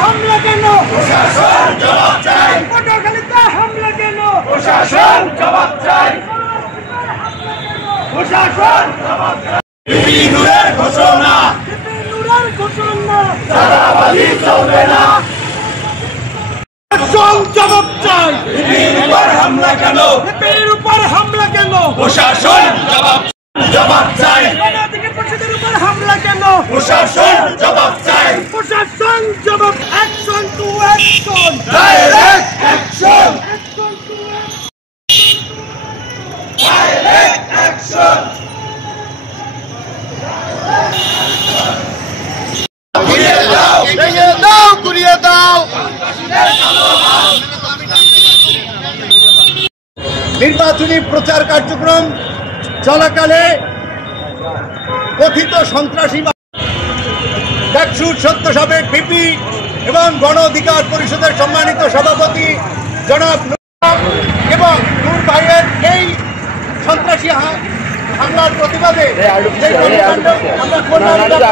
হামলা কেন? প্রশাসন জবাব চাই। পটুয়াখালীতে হামলা কেন? প্রশাসন জবাব চাই। প্রশাসন জবাব চাই। নূরের ঘোষণা, নূরের ঘোষণা চাঁদাবাজি চলবে না। জবাব চাই। উপর হামলা কেন? উপর হামলা কেন? প্রশাসন জবাব চাই। গণঅধিকার পরিষদের উপর হামলা কেন? প্রশাসন জবাব চাই। প্রশাসন জবাব। Action to action, direct action, action to direct action. ঘুরিয়ে দাও, ভেঙে দাও, ঘুরিয়ে দাও। নির্বাচনী প্রচার কার্যক্রম চলাকালে কথিত সন্ত্রাসী ডাকসুর সত্য সাবেক ভিপি এবং গণ অধিকার পরিষদের সম্মানিত সভাপতি জনাব এবং নূর ভাইয়ের এই সন্ত্রাসী হামলার প্রতিবাদে আমরা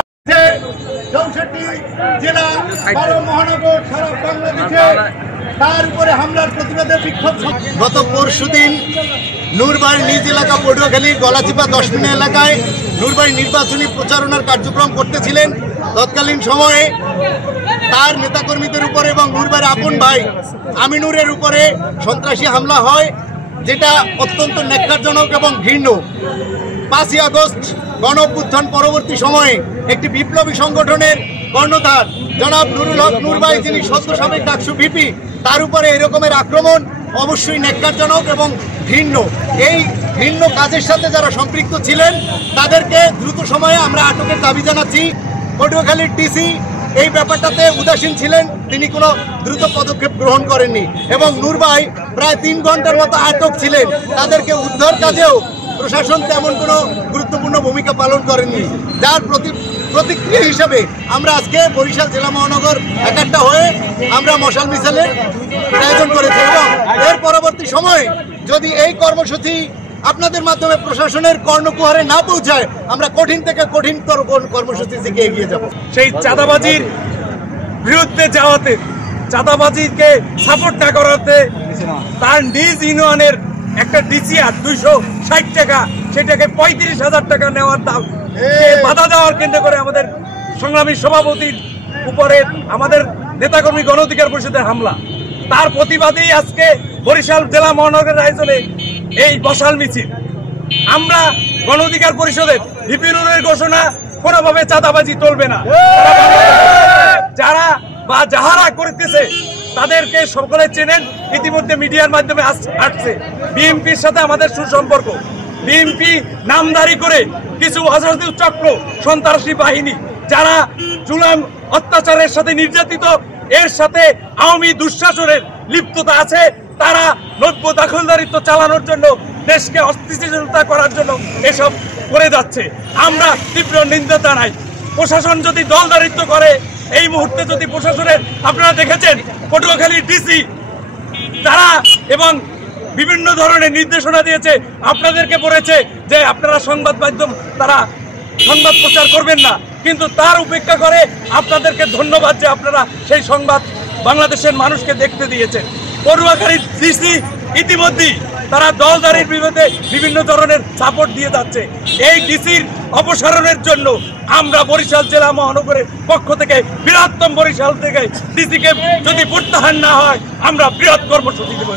64 জেলা 12 মহানগর সারা বাংলাদেশে তার উপরে হামলার প্রতিবাদে বিক্ষোভ। গত পরশুদিন নূরবাড়ি নিজ এলাকা পটুয়াখালী গলাচিপা 10 মিনিট এলাকায় নূরবাড়ি নির্বাচনী প্রচারণার কার্যক্রম করতেছিলেন। তৎকালীন সময়ে তার নেতাকর্মীদের উপরে এবং নূরবাড়ি আপন ভাই আমিনুরের উপরে সন্ত্রাসী হামলা হয়, যেটা অত্যন্ত ন্যাক্কারজনক এবং ঘৃণ্য। 5ই আগস্ট গণ অভ্যুত্থান পরবর্তী সময়ে একটি বিপ্লবী সংগঠনের কর্ণধার জনাব নুরুল হক নূর ভাই, যিনি সদ্য সাবেক ডাকসু ভিপি, তার উপরে এরকমের আক্রমণ অবশ্যই ন্যাক্কারজনক এবং ঘৃণ্য। এই ঘৃণ্য কাজের সাথে যারা সম্পৃক্ত ছিলেন তাদেরকে দ্রুত সময়ে আমরা আটকের দাবি জানাচ্ছি। পটুয়াখালীর ডিসি এই ব্যাপারটাতে উদাসীন ছিলেন, তিনি কোনো দ্রুত পদক্ষেপ গ্রহণ করেননি এবং নূর ভাই প্রায় 3 ঘন্টার মতো আটক ছিলেন। তাদেরকে উদ্ধার কাজেও প্রশাসন তেমন কোনো গুরুত্বপূর্ণ ভূমিকা পালন করেননি, যার প্রতিক্রিয়া হিসাবে আমরা আজকে বরিশাল জেলা মহানগর একাট্টা হয়ে আমরা মশাল মিছিলের আয়োজন করেছি এবং এর পরবর্তী সময়ে যদি এই কর্মসূচি আপনাদের মাধ্যমে প্রশাসনের কর্ণকুহরে না পৌঁছায়, আমরা কঠিন থেকে কঠিনতর কর্মসূচির দিকে এগিয়ে যাব। সেই চাঁদাবাজির বিরুদ্ধে যাওয়াতে, চাঁদাবাজিকে সাপোর্ট না করাতে তার নিজ ইউনিয়নের একটা ডিসিআর 260 টাকা, সেটাকে 35,000 টাকা নেওয়ার দাম বাধা দেওয়ার কেন্দ্র করে আমাদের সংগ্রামী সভাপতির উপরে আমাদের নেতাকর্মী গণ অধিকার পরিষদের হামলা। তার প্রতিবাদেই আজকে বরিশাল জেলা মহানগরের আয়োজনে এই মশাল মিছিল। আমরা গণ অধিকার পরিষদের ভিপি নূরের ঘোষণা, কোনোভাবে চাঁদাবাজি চলবে না। যারা বা যাহারা করতেছে তাদেরকে সকলে চেনেন, ইতিমধ্যে মিডিয়ার মাধ্যমে আসছে। বিএনপির সাথে আমাদের সুসম্পর্ক। বিএনপি নামদারি করে কিছু অসাধু চক্র, সন্ত্রাসী বাহিনী যারা জুলুম অত্যাচারের সাথে নির্যাতিত, এর সাথে আওয়ামী দুঃশাসনের লিপ্ততা আছে। তারা নব্য দখলদারিত্ব চালানোর জন্য, দেশকে অস্থিতিশীলতা করার জন্য এসব করে যাচ্ছে। আমরা তীব্র নিন্দা জানাই। প্রশাসন যদি দলদারিত্ব করে, এই মুহূর্তে যদি প্রশাসনের, আপনারা দেখেছেন পটুয়াখালীর ডিসি তারা এবং বিভিন্ন ধরনের নির্দেশনা দিয়েছে, আপনাদেরকে বলেছে যে আপনারা সংবাদ মাধ্যম, তারা সংবাদ প্রচার করবেন না, কিন্তু তার উপেক্ষা করে আপনাদেরকে ধন্যবাদ যে আপনারা সেই সংবাদ বাংলাদেশের মানুষকে দেখতে দিয়েছেন। পটুয়াখালীর ডিসি ইতিমধ্যেই তারা দলদারির বিরুদ্ধে বিভিন্ন ধরনের সাপোর্ট দিয়ে যাচ্ছে। এই ডিসির অপসারণের জন্য আমরা বরিশাল জেলা মহানগরের পক্ষ থেকে, বৃহত্তম বরিশাল থেকে ডিসিকে যদি প্রত্যাহার না হয়, আমরা বৃহৎ কর্মসূচি দেব।